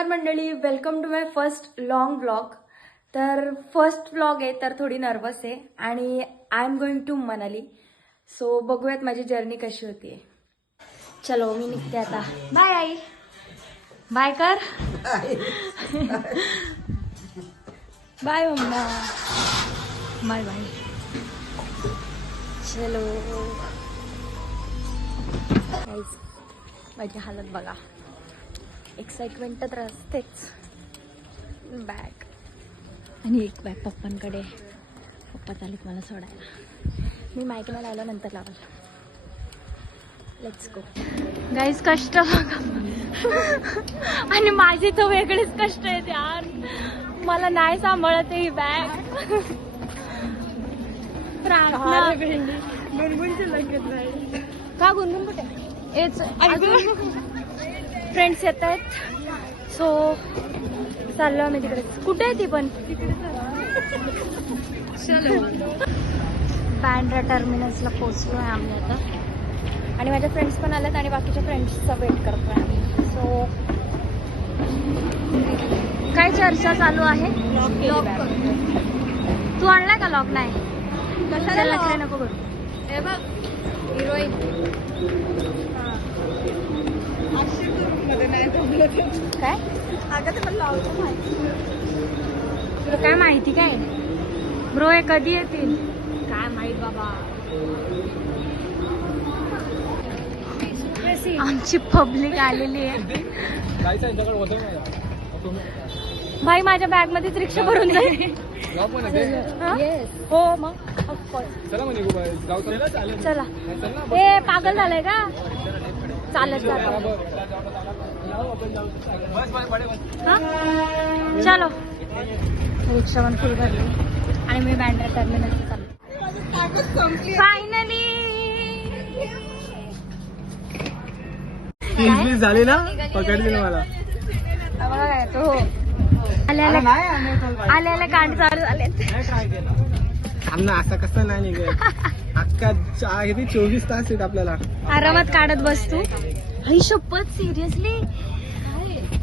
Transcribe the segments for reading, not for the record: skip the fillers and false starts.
नमस्कार मंडळी, welcome to my first long vlog. तर फर्स्ट व्लॉग आहे तर थोडी नर्वस आहे आणि I am going to Manali. So बघूयात माझी जर्नी कशी होतीये. चलो मी निघते आता. बाय आई. बाय कर. बाय मम्मा. Bye bye. चलो गाईज, माझी हालत बघा. एक्साइटमेंट तर असतेच. बॅग आणि एक बॅग पप्पांकडे. पप्पा चालेत मला सोडायला. मी माईक नाही लावला, नंतर लावाल. Let's go. गाईज कष्ट बघा. आणि माझे तर वेगळेच कष्ट आहेत यार. मला नाही सांभाळत ही बॅग. का गुणगुण कुठे? फ्रेंड्स येत आहेत. सो चाललो आम्ही तिकडे. कुठे आहे ती पण? बँड्रा टर्मिनसला पोहोचलो आहे आम्ही आता. आणि माझ्या फ्रेंड्स पण आल्यात आणि बाकीच्या फ्रेंड्सचा वेट करतोय आम्ही. सो काय चर्चा चालू आहे? लॉक. तू आणलाय का लॉक? नाही. कशाला लॉक नको करू. हे बघ हिरोईन. काय तुला काय माहिती काय ब्रो? हे कधी येतील काय माहित बाबा. आमची पब्लिक आलेली आहे. भाई माझ्या बॅग मध्येच रिक्षा भरून जाईल. हो मग चला. हे पागल झालंय का? चालत जातो. चलो. रिक्षा पण फुल भरली आणि मी बँड्रा टर्मिनल चाललो फायनली. झाली ना, पकडली ना मला. बघा तो आल्याला कांड चालू झाले. आमना असं कसं नाही निघत. अख्खा 24 तास आहेत आपल्याला. आरामात काढत बसतो. ही शपथ सिरियसली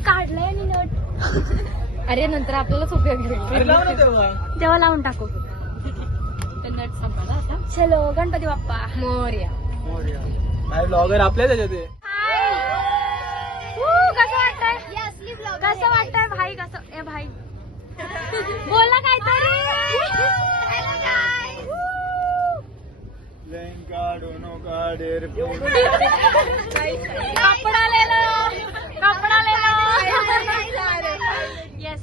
काढलंय आणि नट. अरे नंतर आपल्यालाच उपयोग तेव्हा लावून टाकू. चलो गणपती बाप्पा मोरया. काय ब्लॉगर आपल्याच ह्याच्यात. कसं वाटतंय? कसं वाटतंय भाई? कसं ए भाई बोला काहीतरी. कपडा येस.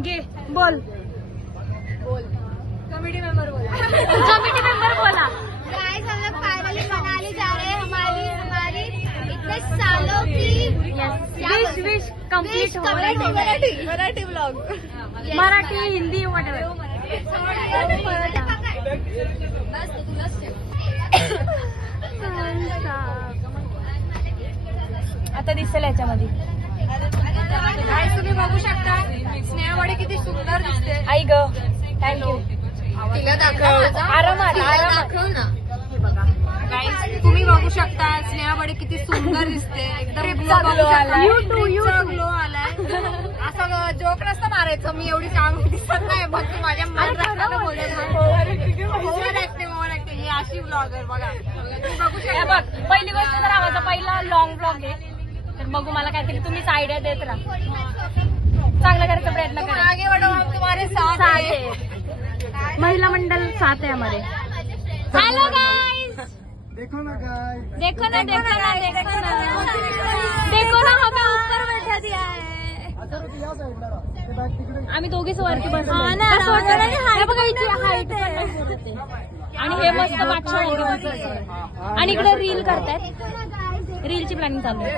घे बोल. कमिटी मेंबर बोला. कमिटी मेंबर बोला. गाइस हम लोग फाइनली मनाली जा रहे हैं. हमारी इतने सालों की विश कंप्लीट हो. मराठी व्लॉग. मराठी हिंदी वॉटेवर. आता दिसेल याच्यामध्ये. तुम्ही बघू शकता स्नेहावडे किती सुंदर दिसते. आई ग थँक्यू. तिला दाखव. आरामात दाखव ना. गाइस तुम्ही बघू शकता स्नेहावडे किती सुंदर दिसते. एकदम ग्लो आलाय. असं जोक नसतं मारायचं. मी एवढी चांगली दिसत नाही. बघ माझ्या मन ही अशी ब्लॉगर बघा. तुम्ही बघू शकता. बघ पहिली गोष्ट तर माझा पहिला लॉंग ब्लॉग आहे. तर बघू मला काहीतरी तुम्हीच आयडिया देत राहा. चांगला करायचा प्रयत्न करा. आगे बढ़ो, हम तुम्हारे साथ आहे. महिला मंडल साथ आहे हमारे. Hello guys. देखो ना गाय. देखो ना हमें ऊपर बैठा दिया है. आम्ही दोघीच वरती बसलो. आणि हे मस्त बादशाह. आणि इकडे रील करतायत. रीलची प्लॅनिंग चालू आहे.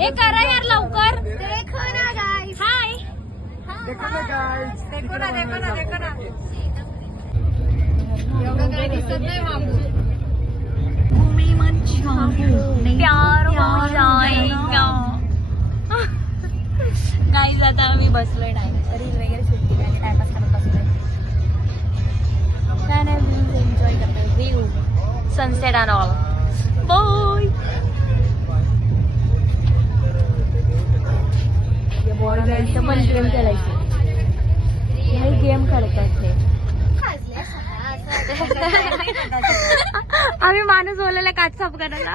हे करा यार लवकर. देखो ना गाइस. हाय. देखो ना गाय. देखो ना. एवढं काय दिसत नाही मामू. प्यार हो जाएगा. गाईज आता आम्ही बसलोय डायरेक्ट. रील वगैरे शूट केली आणि टाइमपास करत बसलोय. काय नाही, व्ह्यूज एन्जॉय करतोय. View sunset and all. Bye. Game खेळायची. हे गेम खेळतात हे. आम्ही माणूस बोलायला काच साफ करायला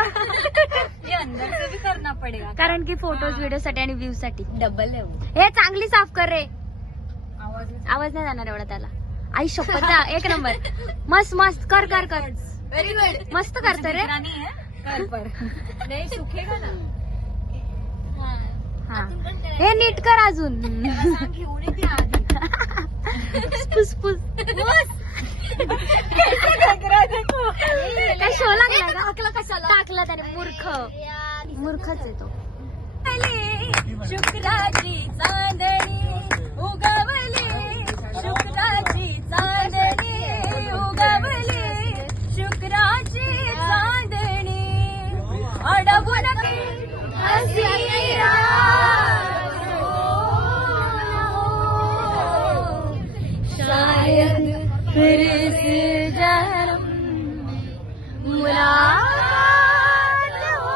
अंदर भी करना पडेगा. कारण की फोटोज व्हिडिओ साठी आणि व्ह्यूज साठी. डबल हे चांगली साफ कर रे. आवाज नाही जाणार एवढा त्याला. आई शपथ जा. एक नंबर. मस्त मस्त कर कर कर. Very good. मस्त करतो रे. नाही सुखेगा ना. हा हे नीट कर अजून. घेऊन येते आधी. पुसपुस काय शो लागला का? टाकला त्याने. मूर्खच आहे तो. शुक्राची चांदणी उगवली, शुक्राची चांदणी उगवली, शुक्राची चांदणी अडवून शायद फिर से जन्म मुलाकात हो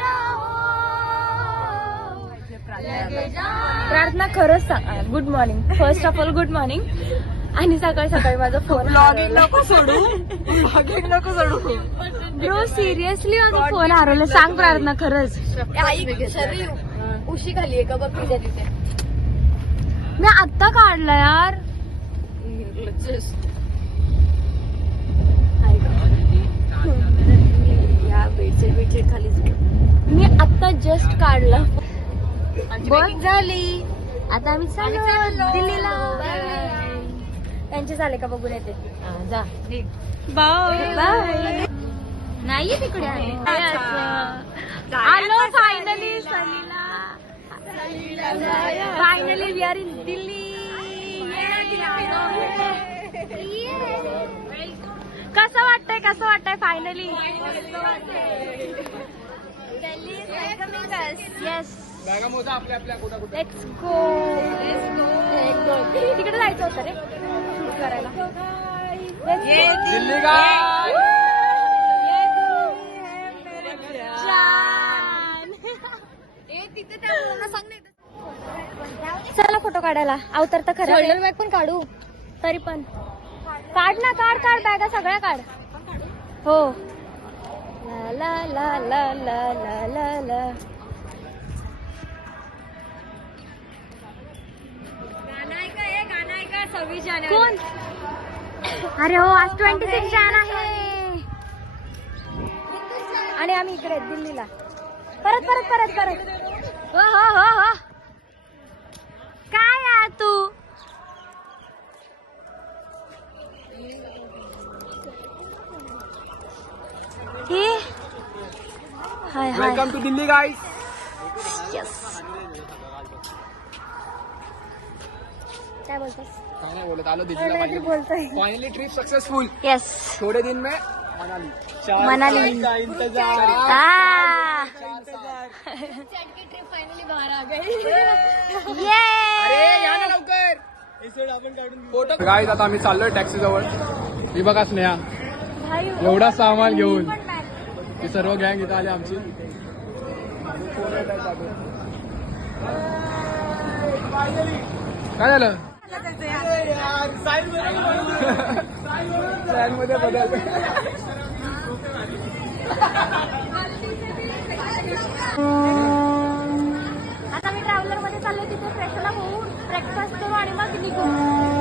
ना हो. प्रार्थना खरंच सांग. Good morning. First of all good morning. आणि सकाळी सकाळी माझा फोन नको सोडू. नको सोडू. ब्रो सिरियसली माझा फोन हरवला. सांग प्रार्थना खरंच. उशी खाली का बघ तुझ्या तिथे. मी आत्ता काढला यार. या बेडशीट खाली मी आत्ता जस्ट काढला. झाली. आता आम्ही चाललो दिल्लीला. त्यांचे झाले का बघून येते. जा. Bye bye. नाहीये तिकडे आलो फायनली सलीला. Finally we are in Delhi. कसं वाटतंय फायनली. Yes let's go. तिकडे जायचं होतं रे शूट करायला. दिल्ली चला फोटो काढायला. अवतर तर खरं. शोल्डर बॅग पण काढू. तरी पण काढ ना. काढ बॅगा सगळ्या काढ. हो. ला ला ला ला ला ला ला. गाणं आहे का 26 जानेवारी. कोण? अरे हो आज 26 जॅन आहे. आणि आम्ही इकडे दिल्लीला. परत हो हो हो हो. काय आहे तू. Hey hi hi. Welcome to Delhi guys. Yes. काय बोलतोस. काय नाही बोलत. आलो दिल्लीला. बोलतोय. Finally trip successful. यस. थोड़े दिन में मनाली. 4 मनाली. साल का इंतजार. ट्रिप फायनली बाहेर आ गई. फोटो गाईज आता आम्ही चाललोय टॅक्सी जवळ. ही बघा स्नेहा एवढा सामान घेऊन. ही सर्व गँग इथं आली आमची. काय झालं. साईड मध्ये बदल. आता मी ट्रॅव्हलर मध्ये चाललो. तिथे फ्रेशला होऊन ब्रेकफास्ट करू आणि मग निघू.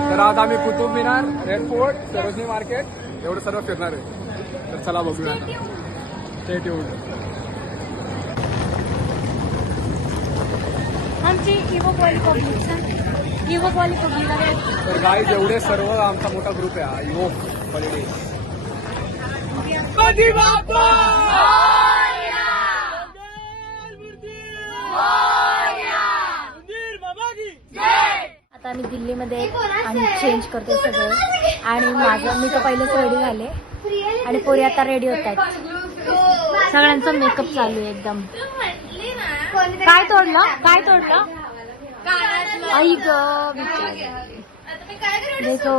तर आज आम्ही Qutub Minar, red fort, Sarojini market एवढं सर्व फिरणार आहे. तर चला बघूया. Stay tuned. आमची इवोकवाली पब्लिक आहे. तर गाईज एवढे सर्व आमचा मोठा ग्रुप आहे. युवक हॉलिडे. आता आम्ही दिल्लीमध्ये आणि चेंज करतो सगळं. आणि माझं मी तर पहिलेच रेडी झाले आणि पोरी आता रेडी होत आहेत. सगळ्यांचा मेकअप चालू आहे एकदम. काय तोडलं आई ग. देखो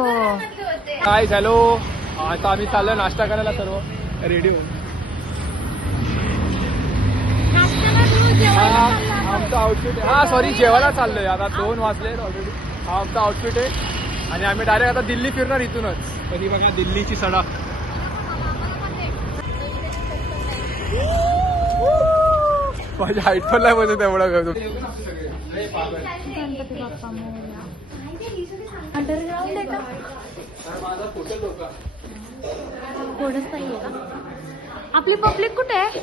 काय हॅलो. आता आम्ही चाललोय नाश्ता करायला सर्व रेडी होऊन. आमचा आउटफिट आहे. हा सॉरी जेवायला चाललोय आता 2 वाजले ऑलरेडी. हा आमचा आउटफिट आहे आणि आम्ही डायरेक्ट आता दिल्ली फिरणार इथूनच. कधी बघा दिल्लीची सडक. माझी हाईट पण नाही बसत एवढा करतो. अंडरग्राऊंड आहे का? कोणच नाहीये का? आपली पब्लिक कुठे आहे?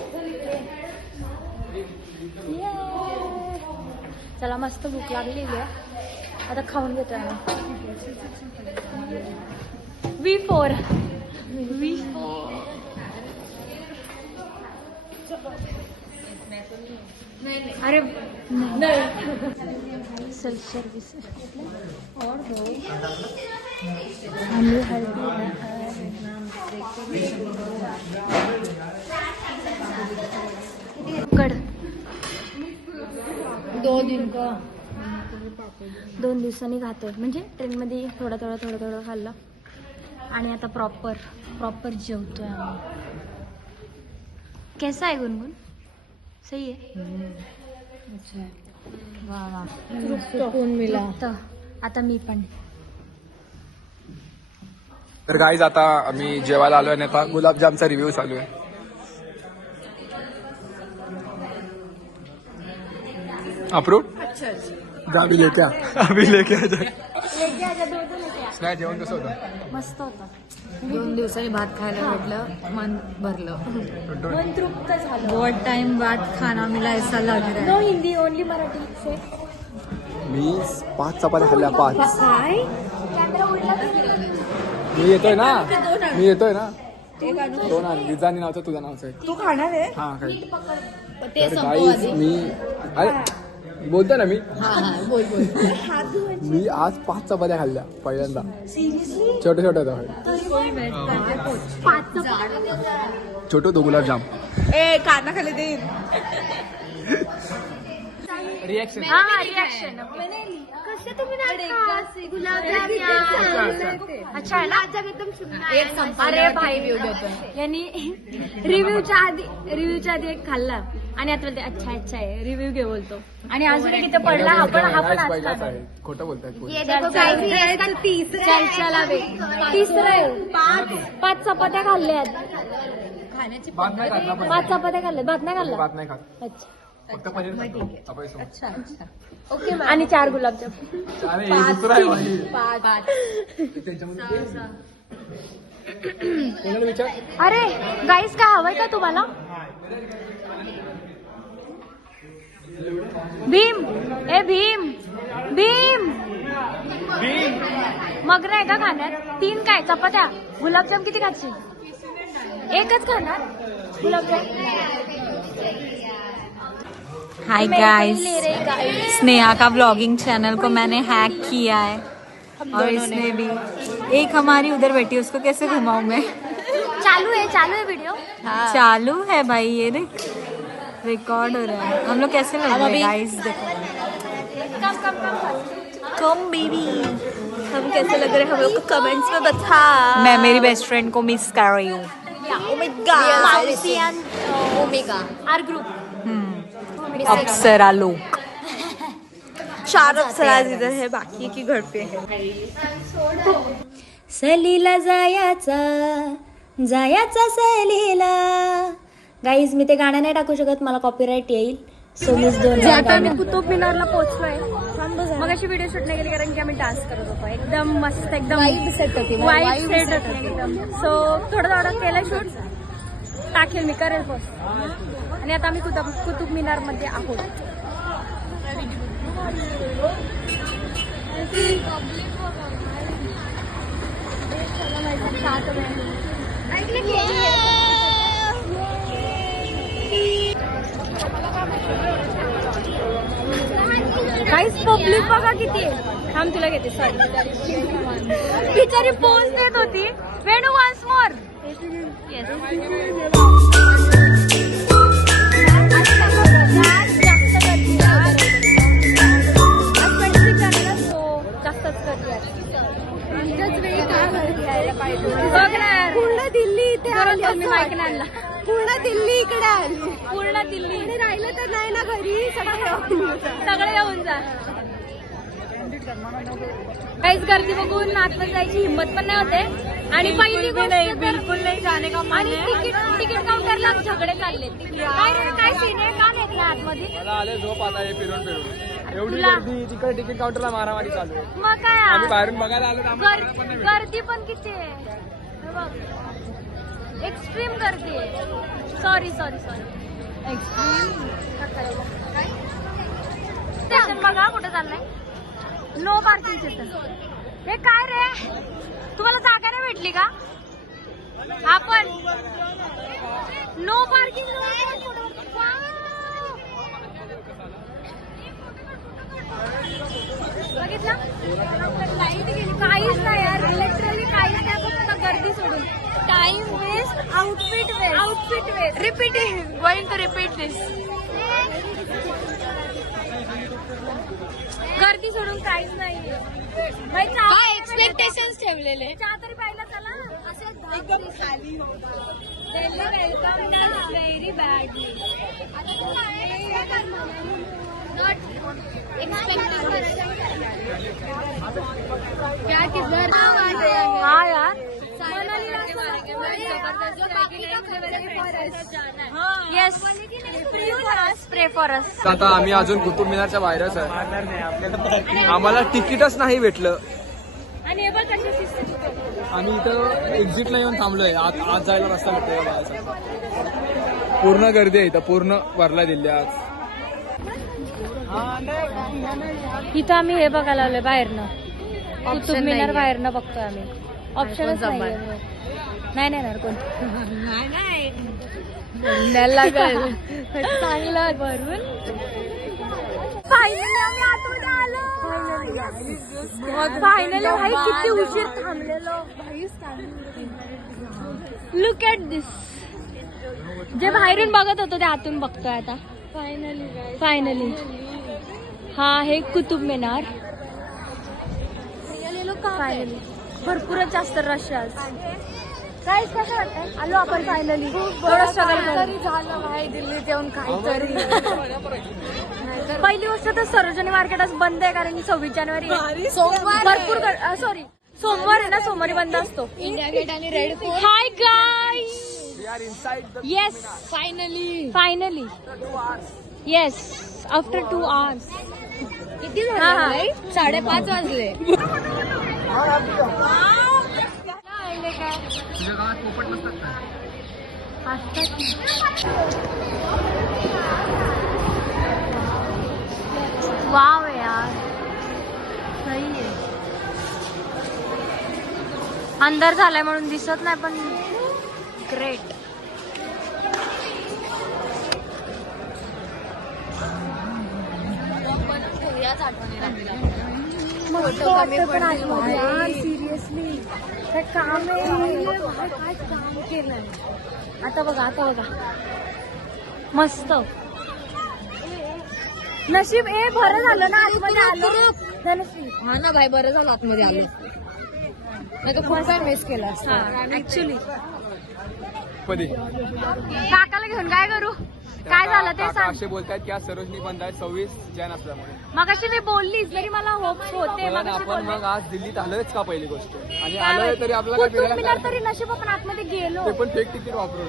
चला मस्त भूक लागलेली आहे, आता खाऊन घेतोय आम्ही. V4 अरे सेल्फ सर्विस और दो आलू हल्दी कड 2 दिवसांनी खातोय, म्हणजे ट्रेनमध्ये थोडं खाल्लं आणि आता प्रॉपर जेवतोय आम्ही. कैसा आहे गुनगुन? सही आहे. वा सुकून मिला. आता मी पण. तर गाईज आता आम्ही जेवायला आलोय आणि आता गुलाबजामचा रिव्ह्यू चालू आहे. अप्रूव अभी लेके आ जाए. स्नॅक जेवण कसं होतं? मस्त होता. 2 दिवसांनी भात खायला भेटलं, मन भरलं. मन तृप्त झालं. बहुत टाइम बाद खाना मिला ऐसा लग रहा नो हिंदी, ओनली मराठी. से मी 5 चपात्या खाल्ल्या 5. काय कॅमेरा उडला मी येतोय ना. 2 आण. लिझानी नावचं तुझं नावचं आहे. तू खाणार आहे? हा काय तर गाईज मी अरे बोलतो ना मी मी आज 5 चपात्या खाल्ल्या पहिल्यांदा. छोटे होतं. छोटो 2 गुलाबजाम. काना खाली देईन. Reaction reaction. अच्छा आहे ना. अरे भाई यांनी रिव्ह्यूच्या आधी एक खाल्ला आणि आता बोलते अच्छा आहे रिव्ह्यू घे बोलतो आणि अजून एक इथे पडला. हा पण पहिलाच आहे. खोटं बोलताय. चला बे. तिसरं आहे. 5 चपात्या खाल्ल्यात. भात नाही खात. 5 चपात्या खाल्ल्यात. भात नाही खाल्ला. भात नाही खात. अच्छा. फक्त पनीर खातो. ओके. आणि 4 गुलाबजाम. अरे हे दुसरं आहे भाई. त्याच्यामध्ये कोणाला विचार. अरे गाईस काय हवंय का तुम्हाला? भीम मग नाही का खाण्यात? 3 काय चपात्या? गुलाबजाम किती खाशील? 1च खाणार गुलाबजाम. हाय गाइस, स्नेहा का व्लॉगिंग चैनल को मैंने हैक किया है और इसने भी. एक हमारी उधर बैठी है, उसको कैसे घुमाऊं मैं? चालू है वीडियो. चालू है भाई, ये देख रिकॉर्ड हो रहा है. हम लोग कैसे लग रहे हैं गाइस? देखो कम बेबी, हम कैसे लग रहे हैं हम लोग को कमेंट्स में बता. मैं मेरी बेस्ट फ्रेंड को मिस कर रही हूँ. आर ग्रुप अप्सरा लोग. 4 अप्सरा इधर है, बाकी की घर पे है. सहलीला जायाचा सहलीला. गाईज मी ते गाणं नाही टाकू शकत, मला कॉपीराईट येईल. सो मीच 2 आता आम्ही कुतुब मिनारला पोहोचलोय. मग अशी व्हिडिओ शूट नाही केली कारण की आम्ही डान्स करत होतो. एकदम मस्त, एकदम वाईब सेट होती एकदम. सो थोडं केलं शूट. टाकेल मी, करेल पोस्ट. आणि आता आम्ही कुतुब मिनार मध्ये आहोत. काहीच पब्लिक बघा किती आहे. थांब तुला घेते. सॉरी बिचारी पोज देत होती. वेणू वन्स मोर. पूर्ण दिल्ली इथे आणला. पूर्ण दिल्ली इकडे आली. पूर्ण दिल्ली राहिलं तर नाही ना घरी सगळे येऊन जा. काहीच गर्दी बघून आतमध्ये जायची हिंमत पण नाही होते. आणि पहिली गोष्ट बिलकुल नाही जाणे का. आणि तिकीट काउंटरला झगडे चालले. काय सीन आहे का नाही आतमध्ये. मला आले झोप आता हे फिरून एवढी गर्दी तिकडे तिकीट काउंटरला मारामारी चालू आहे. मग काय आम्ही बाहेरून बघायला आलो ना. गर्दी पण किती आहे. एक्स्ट्रीम गर्दी आहे. सॉरी एक्स्ट्रीम स्टेशन बघा कुठे चाललंय. No parking station. हे काय रे तुम्हाला जागा नाही भेटली का. आपण नो पार्किंग. बघितलं काहीच नाही यार. लिटरली काहीच नाही. फक्त गर्दी सोडून time waste. Outfit waste. Repeat going to repeat this. गर्दी सोडून काहीच नाही. एक्सपेक्टेशन ठेवलेले. चहा तरी पाहिला चला. असे एकदम खाली वेलकम व्हेरी बॅडली. नॉट हा यार. Yes spray for us. आता आम्ही अजून कुतुब मिनारच्या बाहेरच आहे. आम्हाला तिकीटच नाही भेटलं. आणि हे बघ कशी शिस्त. आम्ही इथं एक्झिटला येऊन थांबलोय. आत जायला रस्ता भेटतो. पूर्ण गर्दी आहे इथं. पूर्ण भरला दिल्ली आज. इथं आम्ही हे बघायला लावलंय बाहेरनं. कुतुब मिनार बाहेरनं बघतोय आम्ही. ऑप्शनच नाही येणार कोण. लागेल चांगलं भरून. फायनली आम्ही आतमध्ये आलो. फायनली भाई किती उशीर थांबलेलो. लुक ॲट दिस. जे बाहेरून बघत होतो ते आतून बघतोय आता. फायनली हा आहे कुतुब मिनार. फायनली भरपूरच जास्त रश आहे आज. काय कसं वाटतंय. आलो आपण फायनली. थोडं स्ट्रगल झालं भाई दिल्लीत येऊन काहीतरी. पहिली गोष्ट तर सरोजिनी मार्केट आज बंद आहे कारण 26 जानेवारी भरपूर सॉरी सोमवार आहे ना. सोमवारी बंद असतो. इंडिया गेट आणि red fort. Hi guys. Yes finally yes after 2 hours. किती झाले. 5:30 वाजले. तुझ्या गावात पोपट नसतात का. वाव यार सही आहे. अंधार झालाय म्हणून दिसत नाही पण ग्रेट. सिरियसली काय काम आहे. काय काम केलंय. आता बघा मस्त. नशीब ए बरं झालं ना आतमध्ये आलो. हा ना भाई बरं झालं आतमध्ये आलो. नाही तर खूप टाइम वेस्ट केला ऍक्च्युली. कधी काकाला घेऊन काय करू. काय झालं ते काका सांग. असे बोलतायत की आज सरोजनी बंद आहे 26 जॅन असल्यामुळे. मगाशी मी बोललीच जरी मला होप्स होते. पण मगाशी आपण बोलले. मग आज दिल्लीत आलोयच का पहिली गोष्ट. आणि आलोय तरी आपल्याला कुतुब फिरायला मिनार काय. तरी नशीब आपण आतमध्ये गेलो. ते पण फेक तिकीट वापरून.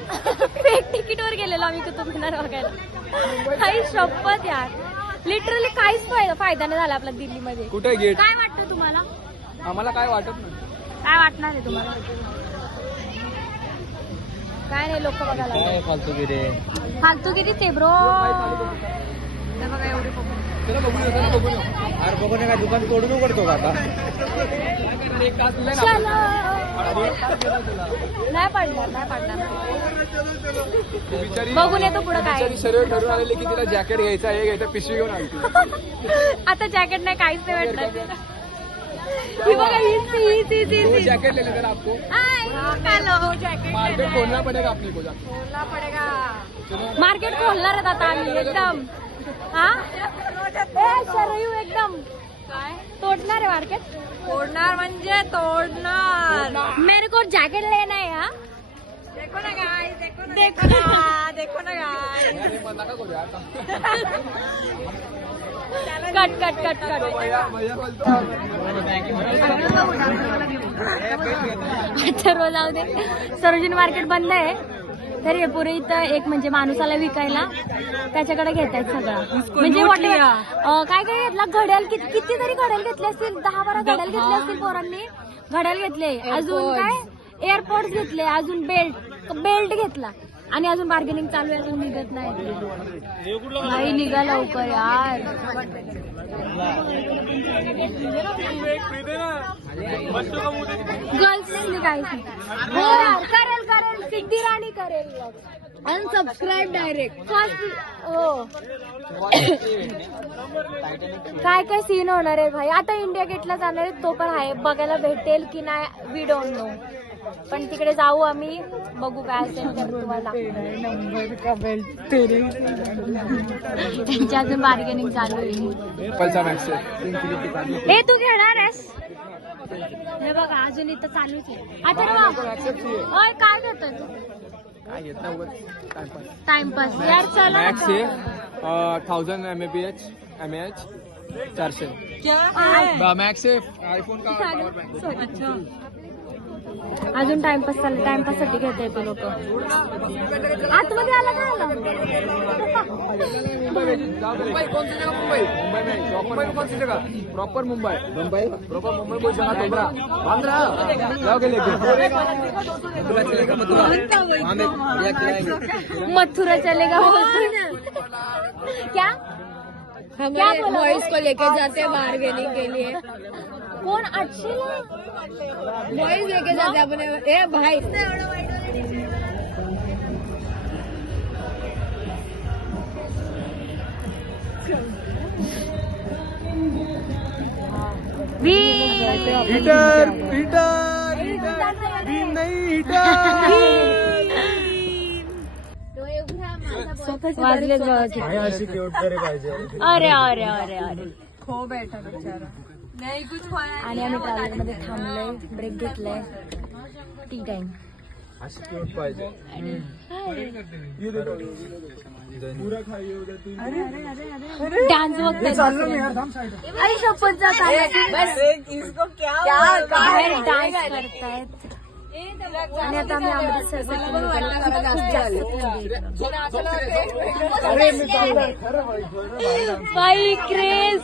फेक तिकीटवर गेलेलो आम्ही कुतुब मिनार बघायला. काही शपथ यार. लिटरली काहीच फायदा नाही झाला आपला दिल्लीमध्ये. कुठे गेट. काय वाटतं तुम्हाला. आम्हाला काय वाटत नाही. काय वाटणार आहे तुम्हाला. काय नाही लोक बघायला काय फालतूगिरी ते ब्रो. हे बघा एवढे चला बघू अरे बघू नका. दुकान तोडून उघडतो का आता. नाही पडणार. बघून येतो पुढं काय. शरीर ठरून आलेले की तिला जॅकेट घ्यायचा हे घ्यायचं पिशवी घेऊन आली. आता जॅकेट नाही काहीच नाही भेटणार. ही बघा ही जॅकेट ले लेना आपको. मार्केट खोलना पडेगा अपने को. मार्केट खोलणार आहेत आता आम्ही एकदम. हा शरयू एकदम काय तोडणार आहे मार्केट. तोडणार म्हणजे तोडणार. मेरे को जॅकेट लेना है. हा देखो ना गाइस देखो ना. देखो ना गाय. अरे मग नका करूया आता. Cut cut cut cut. भैया बोलतो. अथर्व जाऊ दे. सरोजिनी मार्केट बंद आहे तर हे पुरे इथं एक म्हणजे माणूसाला विकायला त्याच्याकडे घेत आहेत सगळं. म्हणजे काय काय घेतला घड्याल कितीतरी घड्याल घेतले असतील 10-12 घड्याल घेतले असतील पोरांनी. घड्याल घेतले अजून काय एअरपोर्ट घेतले अजून बेल्ट घेतला आणि अजून बार्गेनिंग चालू आहे अजून निघत नाही निघा लवकर यार. गर्ल्स काहीच नाही. करेल सिद्धी राणी करेल अनसबस्क्राईब डायरेक्ट हो. काय काय सीन होणार आहे भाई. आता इंडिया गेटला जाणार आहे तो पण आहे बघायला भेटेल की नाही वी डोंट नो. पण तिकडे जाऊ आम्ही बघू काय असेल तर तुम्हाला. त्यांची अजून बार्गेनिंग चालू आहे. हे तू घेणार आहेस हे बघा अजून इथं चालूच आहे. आता काय घेतोय तू. काय घेत नाही टाइमपास यार चला मॅक्स हे 1000 mAh 400 मॅक्स आहे आयफोन का power bank. अजून टाइमपास चालू टाइमपास साठी घेता येते लोक. आतमध्ये आला काय आला मुंबई कौन सी जगह मुंबई में प्रॉपर सी जगह प्रॉपर मुंबई प्रॉपर मुंबई कोई जगह बांद्रा जाओगे लेके मथुरा चलेगा क्या बॉयज को लेके जाते हैं बार्गेनिंग के लिए. कौन अच्छे बॉयज लेके जाते हैं अपने. ए भाई हीटर नहीं हीटर. वाजलेच अरे अरे अरे अरे खो बैठा बिचारा. नाही कुछ होया. आणि आम्ही ट्रॅव्हलर मध्ये थांबलोय ब्रेक घेतलाय टी टाइम. पाहिजे डान्स बघताय अरे शपथ डान्स करतायत. आणि आता आम्ही अमृतसरसाठी बाई क्रेज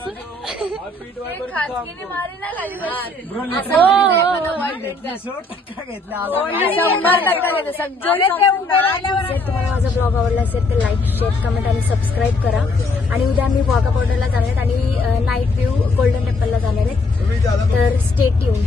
तुम्हाला माझा ब्लॉग आवडला असेल तर लाईक शेअर कमेंट आणि सबस्क्राईब करा. आणि उद्या आम्ही वाघा बॉर्डरला जाणार आहेत आणि नाईट व्ह्यू गोल्डन टेम्पलला जाणार आहेत तर स्टे ट्यून्ड.